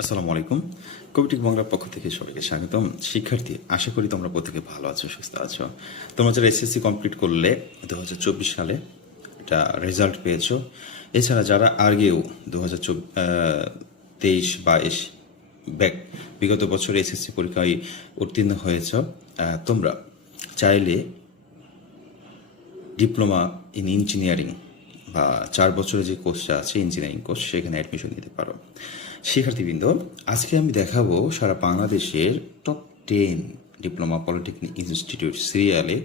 আসসালামু আলাইকুম। কবিটিক বাংলার পক্ষ থেকে সবাইকে স্বাগতম। শিক্ষার্থী, আশা করি তোমরা প্রত্যেকে ভালো আছো, সুস্থ আছো। তোমরা যারা এসএসসি কমপ্লিট করলে দু হাজার চব্বিশ সালে এটা রেজাল্ট পেয়েছ। এছাড়া যারা আগেও দু হাজার তেইশ বাইশ ব্যাক বিগত বছর এসএসসি পরীক্ষায় উত্তীর্ণ হয়েছ তোমরা চাইলে ডিপ্লোমা ইন ইঞ্জিনিয়ারিং বা চার বছরের যে কোর্সটা আছে ইঞ্জিনিয়ারিং কোর্স সেখানে অ্যাডমিশন নিতে পারো। শিক্ষার্থীবৃন্দ, আজকে আমি দেখাবো সারা বাংলাদেশের top ten diploma polytechnic institute সিরিয়ালে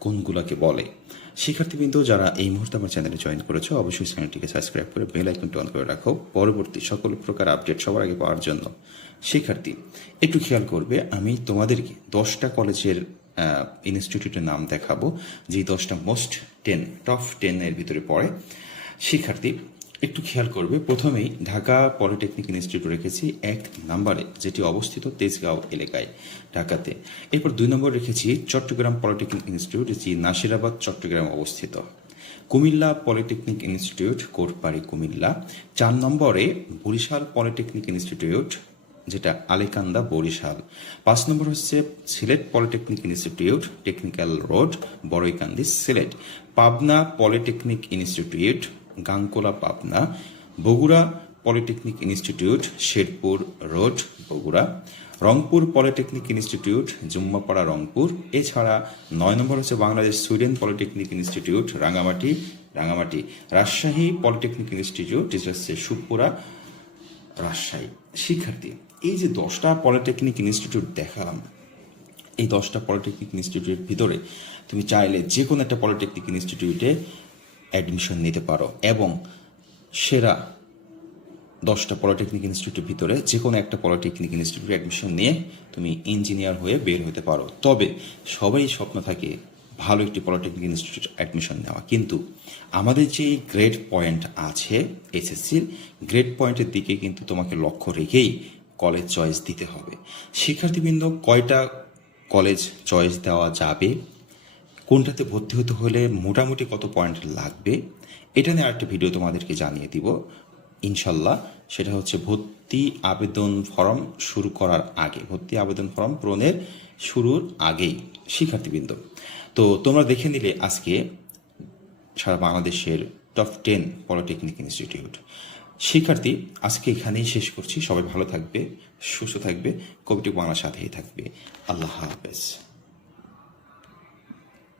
কোনগুলোকে বলে। শিক্ষার্থীবৃন্দ, যারা এই মুহূর্তে আমার চ্যানেলে জয়েন করেছ, অবশ্যই চ্যানেলটিকে সাবস্ক্রাইব করে বেল আইকনটি অন করে রাখো। পরবর্তী সকল প্রকার আপডেট সবার আগে পাওয়ার জন্য। শিক্ষার্থী, একটু খেয়াল করবে, আমি তোমাদেরকে দশটা কলেজের ইনস্টিটিউটের নাম দেখাবো, যে দশটা মোস্ট টেন টপ টেন এর ভিতরে পড়ে। শিক্ষার্থী, একটু খেয়াল করবে, প্রথমেই ঢাকা পলিটেকনিক ইনস্টিটিউট রেখেছি এক নম্বরে, যেটি অবস্থিত তেজগাঁও এলাকায়, ঢাকাতে। এরপর দুই নম্বর রেখেছি চট্টগ্রাম পলিটেকনিক ইনস্টিটিউট যেটি নাসিরাবাদ, চট্টগ্রাম অবস্থিত। Cumilla polytechnic institute Kotbari Cumilla. চার নম্বরে বরিশাল পলিটেকনিক ইনস্টিটিউট যেটা আলেকান্দা বরিশাল। পাঁচ নম্বর হচ্ছে Sylhet polytechnic institute, technical road, Boroikandi Sylhet. Pabna polytechnic institute Gangkola Pabna. Bogura polytechnic institute, Sherpur road, Bogura. Rangpur polytechnic institute, Jummapara Rangpur. এছাড়া নয় নম্বর হচ্ছে Bangladesh Sweden polytechnic institute, Rangamati Rangamati. Rajshahi polytechnic institute, যেটা হচ্ছে সুপুরা, রাজশাহী। শিক্ষার্থী এই যে দশটা পলিটেকনিক ইনস্টিটিউট দেখালাম, এই দশটা পলিটেকনিক ইনস্টিটিউটের ভিতরে তুমি চাইলে যে কোনো একটা পলিটেকনিক ইনস্টিটিউটে অ্যাডমিশন নিতে পারো এবং সেরা দশটা পলিটেকনিক ইনস্টিটিউটের ভিতরে যে কোনো একটা পলিটেকনিক ইনস্টিটিউটে অ্যাডমিশন নিয়ে তুমি ইঞ্জিনিয়ার হয়ে বের হতে পারো। তবে সবাই স্বপ্ন থাকে ভালো একটি পলিটেকনিক ইনস্টিটিউট অ্যাডমিশন নেওয়া। কিন্তু আমাদের যে গ্রেড পয়েন্ট আছে এসএসসির গ্রেড পয়েন্টের দিকে কিন্তু তোমাকে লক্ষ্য রেখেই কলেজ চয়েস দিতে হবে। শিক্ষার্থীবৃন্দ কয়টা কলেজ চয়েস দেওয়া যাবে? কোনটাতে ভর্তি হতে হলে মোটামুটি কত পয়েন্ট লাগবে? এটা নিয়ে আরেকটা ভিডিও তোমাদেরকে জানিয়ে দিব। ইনশাল্লাহ সেটা হচ্ছে ভর্তি আবেদন ফর্ম শুরু করার আগে, ভর্তি আবেদন ফর্ম পূরণের শুরুর আগেই শিক্ষার্থীবৃন্দ। তো তোমরা দেখে নিলে আজকে সারা বাংলাদেশের টপ টেন পলিটেকনিক ইনস্টিটিউট শিক্ষার্থী, আজকে এখানেই শেষ করছি। সবাই ভালো থাকবে, সুস্থ থাকবে, কবিটি বাংলার সাথেই থাকবে। আল্লাহ হাফেজ।